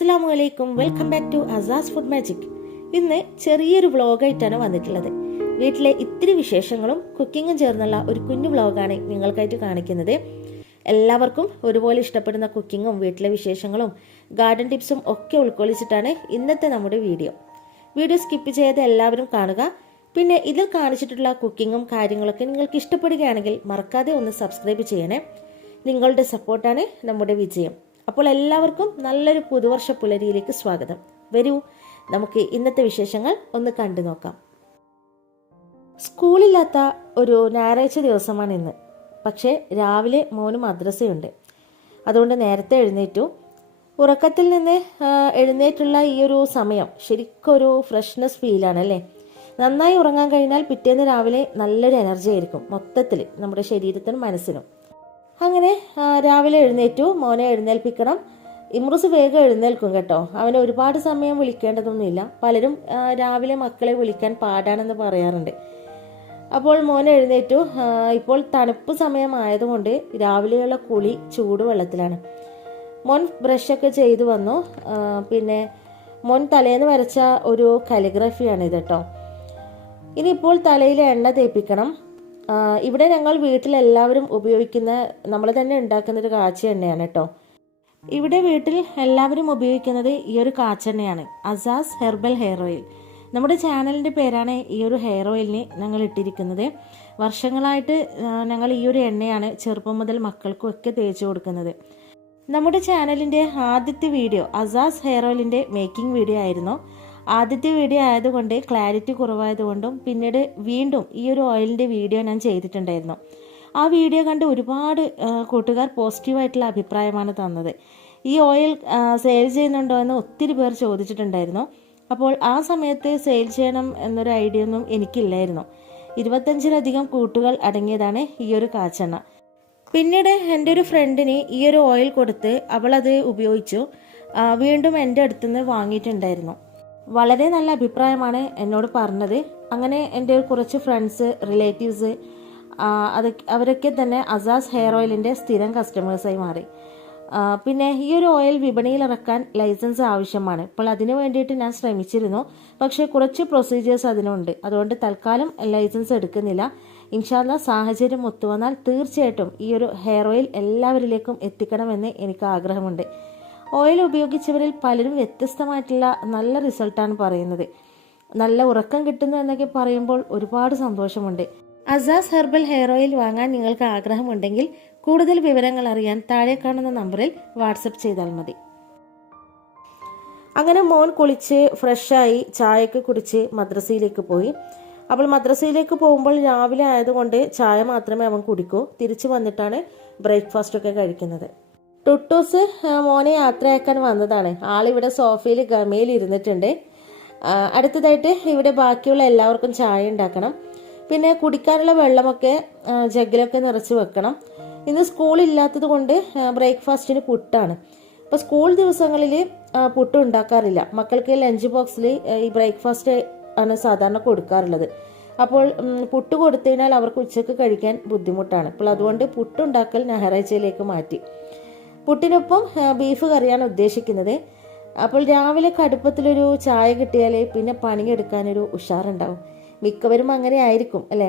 അസ്സലാമു അലൈക്കും, welcome back to Asas food magic. ഇന്ന് ചെറിയൊരു വ്ളോഗായിട്ടാണ് വന്നിട്ടുള്ളത്. വീട്ടിലെ ഇത്തിരി വിശേഷങ്ങളും കുക്കിങ്ങും ചേർന്നുള്ള ഒരു കുഞ്ഞു വ്ളോഗാണ് നിങ്ങൾക്കായിട്ട് കാണിക്കുന്നത്. എല്ലാവർക്കും ഒരുപോലെ ഇഷ്ടപ്പെടുന്ന കുക്കിങ്ങും വീട്ടിലെ വിശേഷങ്ങളും ഗാർഡൻ ടിപ്സും ഒക്കെ ഉൾക്കൊള്ളിച്ചിട്ടാണ് ഇന്നത്തെ നമ്മുടെ വീഡിയോ. സ്കിപ്പ് ചെയ്യാതെ എല്ലാവരും കാണുക. പിന്നെ ഇതിൽ കാണിച്ചിട്ടുള്ള കുക്കിങ്ങും കാര്യങ്ങളൊക്കെ നിങ്ങൾക്ക് ഇഷ്ടപ്പെടുകയാണെങ്കിൽ മറക്കാതെ ഒന്ന് സബ്സ്ക്രൈബ് ചെയ്യണേ. നിങ്ങളുടെ സപ്പോർട്ടാണ് നമ്മുടെ വിജയം. അപ്പോൾ എല്ലാവർക്കും നല്ലൊരു പുതുവർഷ പുലരിയിലേക്ക് സ്വാഗതം. വരൂ, നമുക്ക് ഇന്നത്തെ വിശേഷങ്ങൾ ഒന്ന് കണ്ടു നോക്കാം. സ്കൂളില്ലാത്ത ഒരു ഞായറാഴ്ച ദിവസമാണ് ഇന്ന്. പക്ഷേ രാവിലെ മോന് മദ്രസയുണ്ട്. അതുകൊണ്ട് നേരത്തെ എഴുന്നേറ്റു. ഉറക്കത്തിൽ നിന്ന് എഴുന്നേറ്റുള്ള ഈ ഒരു സമയം ശരിക്കൊരു ഫ്രഷ്നെസ് ഫീലാണ് അല്ലേ. നന്നായി ഉറങ്ങാൻ കഴിഞ്ഞാൽ പിറ്റേന്ന് രാവിലെ നല്ലൊരു എനർജി ആയിരിക്കും മൊത്തത്തിൽ നമ്മുടെ ശരീരത്തിനും മനസ്സിനും. അങ്ങനെ രാവിലെ എഴുന്നേറ്റു. മോനെ എഴുന്നേൽപ്പിക്കണം. ഇമ്രൂസ് വേഗം എഴുന്നേൽക്കും കേട്ടോ. അവനെ ഒരുപാട് സമയം വിളിക്കേണ്ടതൊന്നുമില്ല. പലരും രാവിലെ മക്കളെ വിളിക്കാൻ പാടാണെന്ന് പറയാറുണ്ട്. അപ്പോൾ മോനെ എഴുന്നേറ്റു. ഇപ്പോൾ തണുപ്പ് സമയമായതുകൊണ്ട് രാവിലെയുള്ള കുളി ചൂടുവെള്ളത്തിലാണ്. മോൻ ബ്രഷൊക്കെ ചെയ്തു വന്നു. പിന്നെ മോൻ തലേന്ന് വരച്ച ഒരു കാലിഗ്രഫിയാണ് ഇത് കേട്ടോ. ഇനിയിപ്പോൾ തലയിൽ എണ്ണ തേപ്പിക്കണം. ഇവിടെ ഞങ്ങൾ വീട്ടിലെല്ലാവരും ഉപയോഗിക്കുന്ന, നമ്മൾ തന്നെ ഉണ്ടാക്കുന്ന ഒരു കാച്ചി എണ്ണയാണ് കേട്ടോ. ഇവിടെ വീട്ടിൽ എല്ലാവരും ഉപയോഗിക്കുന്നത് ഈ ഒരു കാച്ചെണ്ണയാണ്, അസാസ് ഹെർബൽ ഹെയർ ഓയിൽ. നമ്മുടെ ചാനലിൻ്റെ പേരാണ് ഈ ഒരു ഹെയർ ഓയിലിന് ഞങ്ങൾ ഇട്ടിരിക്കുന്നത്. വർഷങ്ങളായിട്ട് ഞങ്ങൾ ഈ ഒരു എണ്ണയാണ് ചെറുപ്പം മുതൽ മക്കൾക്കും ഒക്കെ തേച്ച് കൊടുക്കുന്നത്. നമ്മുടെ ചാനലിൻ്റെ ആദ്യത്തെ വീഡിയോ അസാസ് ഹെയർ ഓയിലിൻ്റെ മേക്കിംഗ് വീഡിയോ ആയിരുന്നു. ആദ്യത്തെ വീഡിയോ ആയതുകൊണ്ട് ക്ലാരിറ്റി കുറവായതുകൊണ്ടും പിന്നീട് വീണ്ടും ഈ ഒരു ഓയിലിൻ്റെ വീഡിയോ ഞാൻ ചെയ്തിട്ടുണ്ടായിരുന്നു. ആ വീഡിയോ കണ്ട് ഒരുപാട് കൂട്ടുകാർ പോസിറ്റീവായിട്ടുള്ള അഭിപ്രായമാണ് തന്നത്. ഈ ഓയിൽ സെയിൽ ചെയ്യുന്നുണ്ടോ എന്ന് ഒത്തിരി പേർ ചോദിച്ചിട്ടുണ്ടായിരുന്നു. അപ്പോൾ ആ സമയത്ത് സെയിൽ ചെയ്യണം എന്നൊരു ഐഡിയ ഒന്നും എനിക്കില്ലായിരുന്നു. 25-ലധികം കൂട്ടുകൾ അടങ്ങിയതാണ് ഈ ഒരു കാച്ചെണ്ണ. പിന്നീട് എൻ്റെ ഒരു ഫ്രണ്ടിന് ഈ ഒരു ഓയിൽ കൊടുത്ത് അവളത് ഉപയോഗിച്ചു. വീണ്ടും എൻ്റെ അടുത്തുനിന്ന് വാങ്ങിയിട്ടുണ്ടായിരുന്നു. വളരെ നല്ല അഭിപ്രായമാണ് എന്നോട് പറഞ്ഞത്. അങ്ങനെ എൻ്റെ കുറച്ച് ഫ്രണ്ട്സ്, റിലേറ്റീവ്സ് അവരൊക്കെ തന്നെ അസാസ് ഹെയർ ഓയിലിൻ്റെ സ്ഥിരം കസ്റ്റമേഴ്സായി മാറി. പിന്നെ ഈ ഒരു ഓയിൽ വിപണിയിൽ ഇറക്കാൻ ലൈസൻസ് ആവശ്യമാണ്. അപ്പോൾ അതിനു വേണ്ടിയിട്ട് ഞാൻ ശ്രമിച്ചിരുന്നു. പക്ഷേ കുറച്ച് പ്രൊസീജിയേഴ്സ് അതിനുണ്ട്. അതുകൊണ്ട് തൽക്കാലം ലൈസൻസ് എടുക്കുന്നില്ല. ഇൻഷാ അല്ലാഹ് സാഹചര്യം ഒത്തുവന്നാൽ തീർച്ചയായിട്ടും ഈ ഒരു ഹെയർ ഓയിൽ എല്ലാവരിലേക്കും എത്തിക്കണമെന്ന് എനിക്ക് ആഗ്രഹമുണ്ട്. ഓയിൽ ഉപയോഗിച്ചവരിൽ പലരും വ്യത്യസ്തമായിട്ടുള്ള നല്ല റിസൾട്ടാണ് പറയുന്നത്. നല്ല ഉറക്കം കിട്ടുന്നു എന്നൊക്കെ പറയുമ്പോൾ ഒരുപാട് സന്തോഷമുണ്ട്. അസാസ് ഹെർബൽ ഹെയർ ഓയിൽ വാങ്ങാൻ നിങ്ങൾക്ക് ആഗ്രഹമുണ്ടെങ്കിൽ കൂടുതൽ വിവരങ്ങൾ അറിയാൻ താഴെ കാണുന്ന നമ്പറിൽ വാട്സപ്പ് ചെയ്താൽ മതി. അങ്ങനെ മോൻ കുളിച്ച് ഫ്രഷായി ചായയൊക്കെ കുടിച്ച് മദ്രസയിലേക്ക് പോയി. അപ്പോൾ മദ്രസയിലേക്ക് പോകുമ്പോൾ രാവിലെ ആയതുകൊണ്ട് ചായ മാത്രമേ അവൻ കുടിക്കൂ. തിരിച്ചു വന്നിട്ടാണ് ബ്രേക്ക്ഫാസ്റ്റൊക്കെ കഴിക്കുന്നത്. ടുട്ടൂസ് മോനെ യാത്രയാക്കാൻ വന്നതാണ്. ആളിവിടെ സോഫയിൽ ഗമയിൽ ഇരുന്നിട്ടുണ്ട്. അടുത്തതായിട്ട് ഇവിടെ ബാക്കിയുള്ള എല്ലാവർക്കും ചായ ഉണ്ടാക്കണം. പിന്നെ കുടിക്കാനുള്ള വെള്ളമൊക്കെ ജഗ്ഗിലൊക്കെ നിറച്ച് വെക്കണം. ഇന്ന് സ്കൂളില്ലാത്തത് കൊണ്ട് ബ്രേക്ക്ഫാസ്റ്റിന് പുട്ടാണ്. അപ്പോൾ സ്കൂൾ ദിവസങ്ങളിൽ പുട്ട് ഉണ്ടാക്കാറില്ല. മക്കൾക്ക് ലഞ്ച് ബോക്സിൽ ഈ ബ്രേക്ക്ഫാസ്റ്റ് ആണ് സാധാരണ കൊടുക്കാറുള്ളത്. അപ്പോൾ പുട്ട് കൊടുത്തു കഴിഞ്ഞാൽ അവർക്ക് ഉച്ചക്ക് കഴിക്കാൻ ബുദ്ധിമുട്ടാണ്. അപ്പോൾ അതുകൊണ്ട് പുട്ടുണ്ടാക്കൽ ഞായറാഴ്ചയിലേക്ക് മാറ്റി. പുട്ടിനൊപ്പം ബീഫ് കറിയാണ് ഉദ്ദേശിക്കുന്നത്. അപ്പോൾ രാവിലെ കടുപ്പത്തിലൊരു ചായ കിട്ടിയാൽ പിന്നെ പണിയെടുക്കാനൊരു ഉഷാറുണ്ടാവും. മിക്കവരും അങ്ങനെ ആയിരിക്കും അല്ലേ.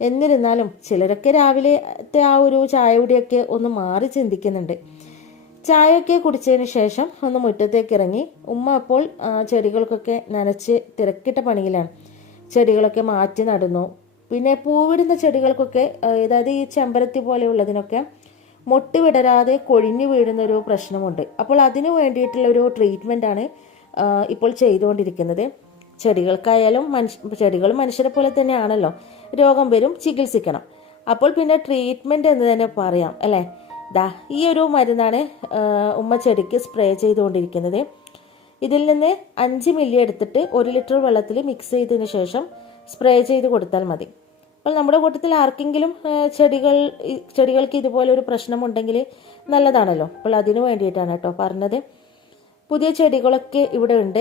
എന്നിരുന്നാലും ചിലരൊക്കെ രാവിലത്തെ ആ ഒരു ചായ കുടിയൊക്കെ ഒന്ന് മാറി ചിന്തിക്കുന്നുണ്ട്. ചായയൊക്കെ കുടിച്ചതിന് ശേഷം ഒന്ന് മുറ്റത്തേക്ക് ഇറങ്ങി. ഉമ്മ അപ്പോൾ ചെടികൾക്കൊക്കെ നനച്ച് തിരക്കിട്ട പണിയിലാണ്. ചെടികളൊക്കെ മാറ്റി നടുന്നു. പിന്നെ പൂവിടുന്ന ചെടികൾക്കൊക്കെ, അതായത് ഈ ചെമ്പരത്തി പോലെയുള്ളതിനൊക്കെ മൊട്ട് വിടരാതെ കൊഴിഞ്ഞു വീഴുന്നൊരു പ്രശ്നമുണ്ട്. അപ്പോൾ അതിന് വേണ്ടിയിട്ടുള്ളൊരു ട്രീറ്റ്മെൻറ്റാണ് ഇപ്പോൾ ചെയ്തുകൊണ്ടിരിക്കുന്നത്. ചെടികൾക്കായാലും ചെടികൾ മനുഷ്യരെ പോലെ തന്നെയാണല്ലോ. രോഗം വരും, ചികിത്സിക്കണം. അപ്പോൾ പിന്നെ ട്രീറ്റ്മെൻറ്റ് എന്ന് തന്നെ പറയാം അല്ലേ. ഈ ഒരു മരുന്നാണ് ഉമ്മ ചെടിക്ക് സ്പ്രേ ചെയ്തുകൊണ്ടിരിക്കുന്നത്. ഇതിൽ നിന്ന് 5 മില്ലി എടുത്തിട്ട് 1 ലിറ്റർ വെള്ളത്തിൽ മിക്സ് ചെയ്തതിന് ശേഷം സ്പ്രേ ചെയ്ത് കൊടുത്താൽ മതി. അപ്പോൾ നമ്മുടെ കൂട്ടത്തിൽ ആർക്കെങ്കിലും ചെടികൾക്ക് ഇതുപോലെ ഒരു പ്രശ്നമുണ്ടെങ്കിൽ നല്ലതാണല്ലോ. അപ്പോൾ അതിനു വേണ്ടിയിട്ടാണ് കേട്ടോ പറഞ്ഞത്. പുതിയ ചെടികളൊക്കെ ഇവിടെ ഉണ്ട്.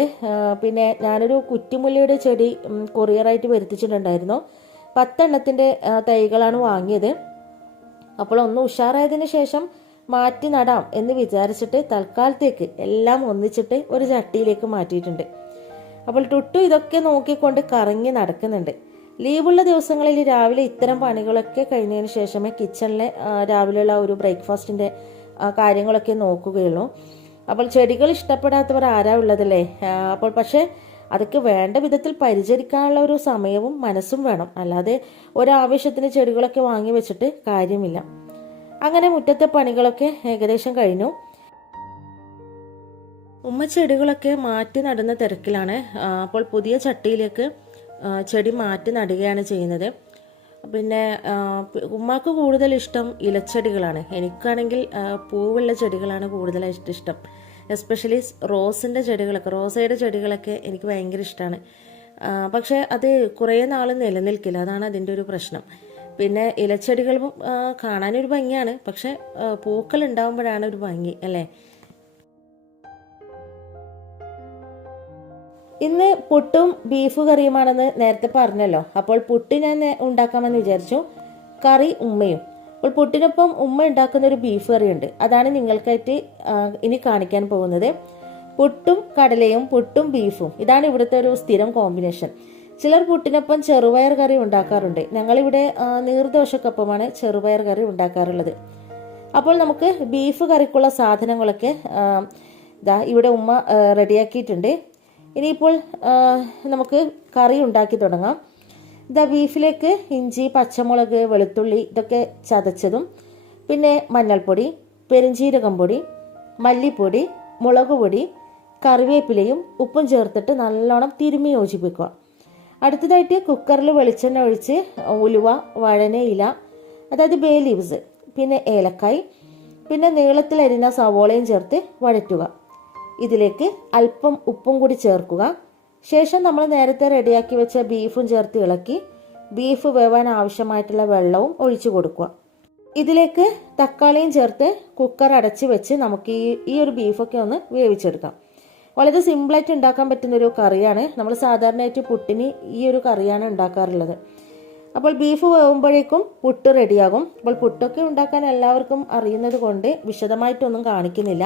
പിന്നെ ഞാനൊരു കുറ്റിമുല്ലയുടെ ചെടി കൊറിയറായിട്ട് വരുത്തിച്ചിട്ടുണ്ടായിരുന്നു. 10 എണ്ണത്തിൻ്റെ തൈകളാണ് വാങ്ങിയത്. അപ്പോൾ ഒന്ന് ഉഷാറായതിനു ശേഷം മാറ്റി നടാം എന്ന് വിചാരിച്ചിട്ട് തൽക്കാലത്തേക്ക് എല്ലാം ഒന്നിച്ചിട്ട് ഒരു ചട്ടിയിലേക്ക് മാറ്റിയിട്ടുണ്ട്. അപ്പോൾ ടുട്ടു ഇതൊക്കെ നോക്കിക്കൊണ്ട് കറങ്ങി നടക്കുന്നുണ്ട്. ലീവുള്ള ദിവസങ്ങളിൽ രാവിലെ ഇത്തരം പണികളൊക്കെ കഴിഞ്ഞതിന് ശേഷമേ കിച്ചണിലെ രാവിലെയുള്ള ഒരു ബ്രേക്ക്ഫാസ്റ്റിൻ്റെ കാര്യങ്ങളൊക്കെ നോക്കുകയുള്ളൂ. അപ്പോൾ ചെടികൾ ഇഷ്ടപ്പെടാത്തവർ ആരാ ഉള്ളതല്ലേ? അപ്പോൾ പക്ഷേ അതൊക്കെ വേണ്ട വിധത്തിൽ പരിചരിക്കാനുള്ള ഒരു സമയവും മനസ്സും വേണം. അല്ലാതെ ഒരാവശ്യത്തിന് ചെടികളൊക്കെ വാങ്ങി വെച്ചിട്ട് കാര്യമില്ല. അങ്ങനെ മുറ്റത്തെ പണികളൊക്കെ ഏകദേശം കഴിഞ്ഞു. ഉമ്മ ചെടികളൊക്കെ മാറ്റി നടുന്ന തിരക്കിലാണ്. അപ്പോൾ പുതിയ ചട്ടിയിലേക്ക് ചെടി മാറ്റി നടുകയാണ് ചെയ്യുന്നത്. പിന്നെ ഉമ്മാക്ക് കൂടുതൽ ഇഷ്ടം ഇലച്ചെടികളാണ്. എനിക്കാണെങ്കിൽ പൂവുള്ള ചെടികളാണ് കൂടുതലായിട്ട് ഇഷ്ടം. എസ്പെഷ്യലി റോസിൻ്റെ ചെടികളൊക്കെ, റോസയുടെ ചെടികളൊക്കെ എനിക്ക് ഭയങ്കര ഇഷ്ടമാണ്. പക്ഷേ അത് കുറേ നാൾ നിലനിൽക്കില്ല, അതാണ് അതിൻ്റെ ഒരു പ്രശ്നം. പിന്നെ ഇലച്ചെടികളും കാണാനൊരു ഭംഗിയാണ്, പക്ഷെ പൂക്കൾ ഉണ്ടാകുമ്പോഴാണ് ഒരു ഭംഗി അല്ലേ. ഇന്ന് പുട്ടും ബീഫ് കറിയുമാണെന്ന് നേരത്തെ പറഞ്ഞല്ലോ. അപ്പോൾ പുട്ട് ഞാൻ ഉണ്ടാക്കാമെന്ന് വിചാരിച്ചു, കറി ഉമ്മയും. അപ്പോൾ പുട്ടിനൊപ്പം ഉമ്മ ഉണ്ടാക്കുന്ന ഒരു ബീഫ് കറിയുണ്ട്, അതാണ് നിങ്ങൾക്കായിട്ട് ഇനി കാണിക്കാൻ പോകുന്നത്. പുട്ടും കടലയും പുട്ടും ബീഫും, ഇതാണ് ഇവിടുത്തെ ഒരു സ്ഥിരം കോമ്പിനേഷൻ. ചിലർ പുട്ടിനൊപ്പം ചെറുപയർ കറി ഉണ്ടാക്കാറുണ്ട്. ഞങ്ങളിവിടെ നീർദോശക്കൊപ്പമാണ് ചെറുപയർ കറി ഉണ്ടാക്കാറുള്ളത്. അപ്പോൾ നമുക്ക് ബീഫ് കറിക്കുള്ള സാധനങ്ങളൊക്കെ ഇവിടെ ഉമ്മ റെഡിയാക്കിയിട്ടുണ്ട്. ഇനിയിപ്പോൾ നമുക്ക് കറി ഉണ്ടാക്കി തുടങ്ങാം. ബീഫിലേക്ക് ഇഞ്ചി, പച്ചമുളക്, വെളുത്തുള്ളി ഇതൊക്കെ ചതച്ചതും, പിന്നെ മഞ്ഞൾപ്പൊടി, പെരുംജീരകം പൊടി, മല്ലിപ്പൊടി, മുളക് പൊടി, കറിവേപ്പിലയും ഉപ്പും ചേർത്തിട്ട് നല്ലോണം തിരുമ്മി യോജിപ്പിക്കുക. അടുത്തതായിട്ട് കുക്കറിൽ വെളിച്ചെണ്ണ ഒഴിച്ച് ഉലുവ, വഴനയില, അതായത് ബേ ലീവ്സ്, പിന്നെ ഏലക്കായ്, പിന്നെ നീളത്തിലരിഞ്ഞ സവോളയും ചേർത്ത് വഴറ്റുക. ഇതിലേക്ക് അല്പം ഉപ്പും കൂടി ചേർക്കുക. ശേഷം നമ്മൾ നേരത്തെ റെഡിയാക്കി വെച്ച ബീഫും ചേർത്ത് ഇളക്കി ബീഫ് വേവാൻ ആവശ്യമായിട്ടുള്ള വെള്ളവും ഒഴിച്ചു കൊടുക്കുക. ഇതിലേക്ക് തക്കാളിയും ചേർത്ത് കുക്കർ അടച്ച് വെച്ച് നമുക്ക് ഈ ഒരു ബീഫൊക്കെ ഒന്ന് വേവിച്ചെടുക്കാം. വളരെ സിമ്പിളായിട്ട് ഉണ്ടാക്കാൻ പറ്റുന്നൊരു കറിയാണ്. നമ്മൾ സാധാരണയായിട്ട് പുട്ടിന് ഈ ഒരു കറിയാണ് ഉണ്ടാക്കാറുള്ളത്. അപ്പോൾ ബീഫ് വേവുമ്പോഴേക്കും പുട്ട് റെഡിയാകും. അപ്പോൾ പുട്ടൊക്കെ ഉണ്ടാക്കാൻ എല്ലാവർക്കും അറിയുന്നത് കൊണ്ട് വിശദമായിട്ടൊന്നും കാണിക്കുന്നില്ല.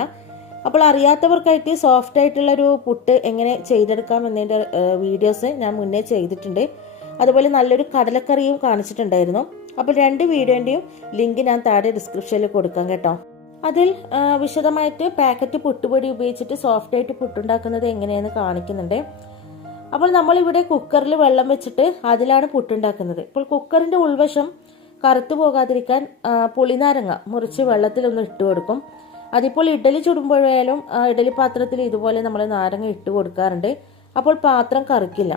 അപ്പോൾ അറിയാത്തവർക്കായിട്ട് സോഫ്റ്റ് ആയിട്ടുള്ളൊരു പുട്ട് എങ്ങനെ ചെയ്തെടുക്കാം എന്നതിൻ്റെ വീഡിയോസ് ഞാൻ മുന്നേ ചെയ്തിട്ടുണ്ട്. അതുപോലെ നല്ലൊരു കടലക്കറിയും കാണിച്ചിട്ടുണ്ടായിരുന്നു. അപ്പോൾ രണ്ട് വീഡിയോൻ്റെയും ലിങ്ക് ഞാൻ താഴെ ഡിസ്ക്രിപ്ഷനിൽ കൊടുക്കാം കേട്ടോ. അതിൽ വിശദമായിട്ട് പാക്കറ്റ് പുട്ടുപൊടി ഉപയോഗിച്ചിട്ട് സോഫ്റ്റ് ആയിട്ട് പുട്ടുണ്ടാക്കുന്നത് എങ്ങനെയെന്ന് കാണിക്കുന്നുണ്ട്. അപ്പോൾ നമ്മളിവിടെ കുക്കറിൽ വെള്ളം വെച്ചിട്ട് അതിലാണ് പുട്ടുണ്ടാക്കുന്നത്. ഇപ്പോൾ കുക്കറിൻ്റെ ഉൾവശം കറുത്തു പോകാതിരിക്കാൻ പുളിനാരങ്ങ മുറിച്ച് വെള്ളത്തിലൊന്ന് ഇട്ട് കൊടുക്കും. അതിപ്പോൾ ഇഡ്ഡലി ചുടുമ്പോഴായാലും ഇഡ്ഡലി പാത്രത്തിൽ ഇതുപോലെ നമ്മൾ നാരങ്ങ ഇട്ട് കൊടുക്കാറുണ്ട്. അപ്പോൾ പാത്രം കറിക്കില്ല.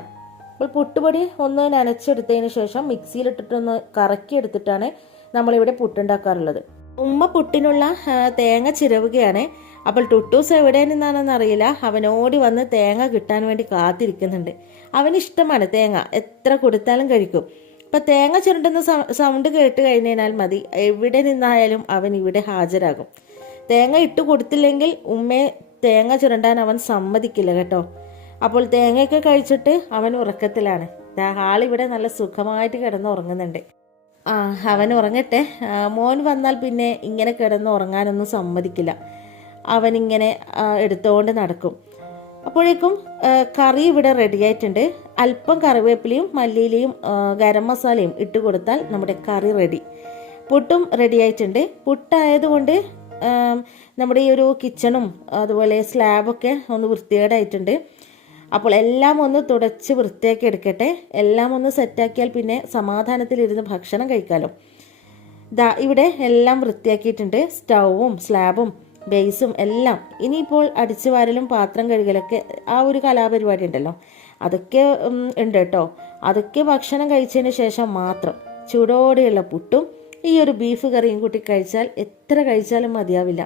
അപ്പോൾ പുട്ടുപൊടി ഒന്ന് നനച്ചെടുത്തതിന് ശേഷം മിക്സിയിലിട്ടിട്ടൊന്ന് കറക്കിയെടുത്തിട്ടാണ് നമ്മളിവിടെ പുട്ടുണ്ടാക്കാറുള്ളത്. ഉമ്മ പുട്ടിനുള്ള തേങ്ങ ചിരവുകയാണ്. അപ്പോൾ ടുട്ടൂസ് എവിടെ നിന്നാണെന്ന് അറിയില്ല, അവനോടി വന്ന് തേങ്ങ കിട്ടാൻ വേണ്ടി കാത്തിരിക്കുന്നുണ്ട്. അവനിഷ്ടമാണ് തേങ്ങ, എത്ര കൊടുത്താലും കഴിക്കും. അപ്പം തേങ്ങ ചുരുണ്ടുന്ന സൗണ്ട് കേട്ട് കഴിഞ്ഞാൽ മതി, എവിടെ നിന്നായാലും അവൻ ഇവിടെ ഹാജരാകും. തേങ്ങ ഇട്ട് കൊടുത്തില്ലെങ്കിൽ ഉമ്മയെ തേങ്ങ ചുരണ്ടാൻ അവൻ സമ്മതിക്കില്ല കേട്ടോ. അപ്പോൾ തേങ്ങയൊക്കെ കഴിച്ചിട്ട് അവൻ ഉറക്കത്തിലാണ്. ആളിവിടെ നല്ല സുഖമായിട്ട് കിടന്ന് ഉറങ്ങുന്നുണ്ട്. അവൻ ഉറങ്ങട്ടെ. മോൻ വന്നാൽ പിന്നെ ഇങ്ങനെ കിടന്ന് ഉറങ്ങാനൊന്നും സമ്മതിക്കില്ല. അവനിങ്ങനെ എടുത്തുകൊണ്ട് നടക്കും. അപ്പോഴേക്കും കറി ഇവിടെ റെഡിയായിട്ടുണ്ട്. അല്പം കറിവേപ്പിലയും മല്ലിയിലയും ഗരം മസാലയും ഇട്ട് കൊടുത്താൽ നമ്മുടെ കറി റെഡി. പുട്ടും റെഡിയായിട്ടുണ്ട്. പുട്ടായതുകൊണ്ട് നമ്മുടെ ഈ ഒരു കിച്ചണും അതുപോലെ സ്ലാബൊക്കെ ഒന്ന് വൃത്തികേടായിട്ടുണ്ട്. അപ്പോൾ എല്ലാം ഒന്ന് തുടച്ച് വൃത്തിയാക്കി എടുക്കട്ടെ. എല്ലാം ഒന്ന് സെറ്റാക്കിയാൽ പിന്നെ സമാധാനത്തിലിരുന്ന് ഭക്ഷണം കഴിക്കാമല്ലോ. ഇവിടെ എല്ലാം വൃത്തിയാക്കിയിട്ടുണ്ട്. സ്റ്റൗവും സ്ലാബും ബേസും എല്ലാം. ഇനിയിപ്പോൾ അടിച്ചു വാരലും പാത്രം കഴുകലൊക്കെ ആ ഒരു കലാപരിപാടി ഉണ്ടല്ലോ, അതൊക്കെ ഉണ്ട് കേട്ടോ. അതൊക്കെ ഭക്ഷണം കഴിച്ചതിന് ശേഷം മാത്രം ചൂടോടെയുള്ള പുട്ടും ഈ ഒരു ബീഫ് കറിയും കൂട്ടി കഴിച്ചാൽ എത്ര കഴിച്ചാലും മതിയാവില്ല.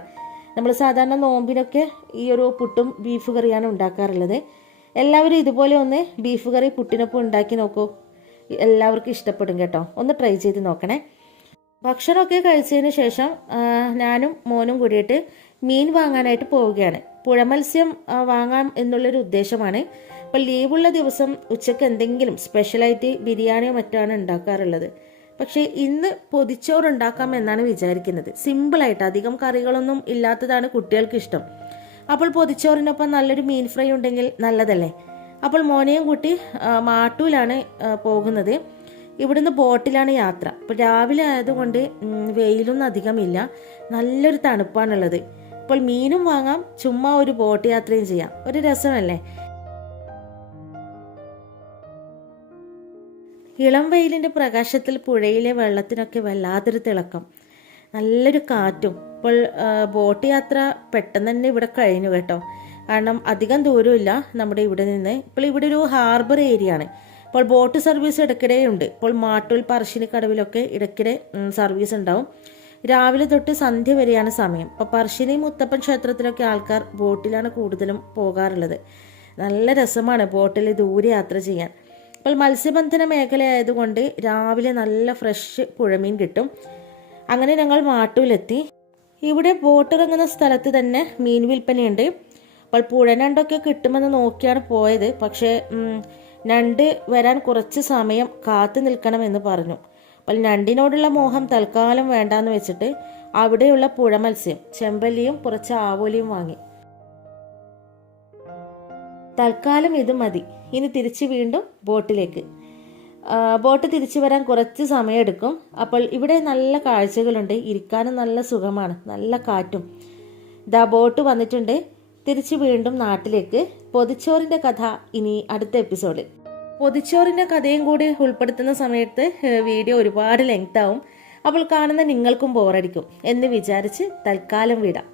നമ്മൾ സാധാരണ നോമ്പിനൊക്കെ ഈ ഒരു പുട്ടും ബീഫ് കറിയാണ് ഉണ്ടാക്കാറുള്ളത്. എല്ലാവരും ഇതുപോലെ ഒന്ന് ബീഫ് കറി പുട്ടിനൊപ്പം ഉണ്ടാക്കി നോക്കൂ, എല്ലാവർക്കും ഇഷ്ടപ്പെടും കേട്ടോ. ഒന്ന് ട്രൈ ചെയ്ത് നോക്കണേ. ഭക്ഷണമൊക്കെ കഴിച്ചതിന് ശേഷം ഞാനും മോനും കൂടിയിട്ട് മീൻ വാങ്ങാനായിട്ട് പോവുകയാണ്. പുഴമത്സ്യം വാങ്ങാം എന്നുള്ളൊരു ഉദ്ദേശമാണ്. അപ്പോൾ ലീവുള്ള ദിവസം ഉച്ചയ്ക്ക് എന്തെങ്കിലും സ്പെഷ്യലായിട്ട് ബിരിയാണിയോ മറ്റാണ് ഉണ്ടാക്കാറുള്ളത്. പക്ഷേ ഇന്ന് പൊതിച്ചോറ് ഉണ്ടാക്കാം എന്നാണ് വിചാരിക്കുന്നത്. സിമ്പിളായിട്ട്, അധികം കറികളൊന്നും ഇല്ലാത്തതാണ് കുട്ടികൾക്ക് ഇഷ്ടം. അപ്പോൾ പൊതിച്ചോറിനൊപ്പം നല്ലൊരു മീൻ ഫ്രൈ ഉണ്ടെങ്കിൽ നല്ലതല്ലേ. അപ്പോൾ മോനെയും കൂട്ടി മാട്ടൂലാണ് പോകുന്നത്. ഇവിടുന്ന് ബോട്ടിലാണ് യാത്ര. അപ്പോൾ രാവിലെ ആയതുകൊണ്ട് വെയിലൊന്നും അധികമില്ല, നല്ലൊരു തണുപ്പാണുള്ളത്. അപ്പോൾ മീനും വാങ്ങാം, ചുമ്മാ ഒരു ബോട്ട് യാത്രയും ചെയ്യാം, ഒരു രസമല്ലേ. ഇളം വെയിലിൻ്റെ പ്രകാശത്തിൽ പുഴയിലെ വെള്ളത്തിനൊക്കെ വല്ലാത്തൊരു തിളക്കം, നല്ലൊരു കാറ്റും. ഇപ്പോൾ ബോട്ട് യാത്ര പെട്ടെന്ന് തന്നെ ഇവിടെ കഴിഞ്ഞു കേട്ടോ. കാരണം അധികം ദൂരമില്ല നമ്മുടെ ഇവിടെ നിന്ന്. ഇപ്പോൾ ഇവിടെ ഒരു ഹാർബർ ഏരിയ ആണ്. ഇപ്പോൾ ബോട്ട് സർവീസ് ഇടയ്ക്കിടെ ഉണ്ട്. ഇപ്പോൾ മാട്ടൂൽ പറശ്ശിനിക്കടവിലൊക്കെ ഇടയ്ക്കിടെ സർവീസ് ഉണ്ടാവും. രാവിലെ തൊട്ട് സന്ധ്യ വരെയാണ് സമയം. ഇപ്പോൾ പറശ്ശിനി മുത്തപ്പൻ ക്ഷേത്രത്തിലൊക്കെ ആൾക്കാർ ബോട്ടിലാണ് കൂടുതലും പോകാറുള്ളത്. നല്ല രസമാണ് ബോട്ടിൽ ദൂരെ യാത്ര ചെയ്യാൻ. ഇപ്പോൾ മത്സ്യബന്ധന മേഖലയായതുകൊണ്ട് രാവിലെ നല്ല ഫ്രഷ് പുഴമീൻ കിട്ടും. അങ്ങനെ ഞങ്ങൾ മാട്ടൂലെത്തി. ഇവിടെ ബോട്ട് ഇറങ്ങുന്ന സ്ഥലത്ത് തന്നെ മീൻ വിൽപ്പനയുണ്ട്. അപ്പോൾ പുഴ ഞണ്ടൊക്കെ കിട്ടുമെന്ന് നോക്കിയാണ് പോയത്. പക്ഷേ ഞണ്ട് വരാൻ കുറച്ച് സമയം കാത്തു നിൽക്കണമെന്ന് പറഞ്ഞു. അപ്പോൾ ഞണ്ടിനോടുള്ള മോഹം തൽക്കാലം വേണ്ടാന്ന് വെച്ചിട്ട് അവിടെയുള്ള പുഴ മത്സ്യം ചെമ്പല്ലിയും കുറച്ച് ആവോലിയും വാങ്ങി. തൽക്കാലം ഇത് മതി. ഇനി തിരിച്ച് വീണ്ടും ബോട്ടിലേക്ക്. ബോട്ട് തിരിച്ചു വരാൻ കുറച്ച് സമയമെടുക്കും. അപ്പോൾ ഇവിടെ നല്ല കാഴ്ചകളുണ്ട്, ഇരിക്കാനും നല്ല സുഖമാണ്, നല്ല കാറ്റും. ദാ ബോട്ട് വന്നിട്ടുണ്ട്. തിരിച്ച് വീണ്ടും നാട്ടിലേക്ക്. പൊതിച്ചോറിൻ്റെ കഥ ഇനി അടുത്ത എപ്പിസോഡിൽ. പൊതിച്ചോറിൻ്റെ കഥയും കൂടി ഉൾപ്പെടുത്തുന്ന സമയത്ത് വീഡിയോ ഒരുപാട് ലെങ്ത് ആവും. അപ്പോൾ കാണുന്ന നിങ്ങൾക്കും ബോറടിക്കും എന്ന് വിചാരിച്ച് തൽക്കാലം വിടാം.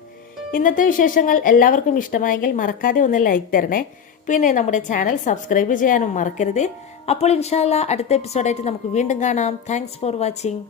ഇന്നത്തെ വിശേഷങ്ങൾ എല്ലാവർക്കും ഇഷ്ടമായെങ്കിൽ മറക്കാതെ ഒന്ന് ലൈക്ക് തരണേ. പിന്നെ നമ്മുടെ ചാനൽ സബ്സ്ക്രൈബ് ചെയ്യാനും മറക്കരുത്. അപ്പോൾ ഇൻഷാ അല്ലാ അടുത്ത എപ്പിസോഡായിട്ട് നമുക്ക് വീണ്ടും കാണാം. Thanks for watching.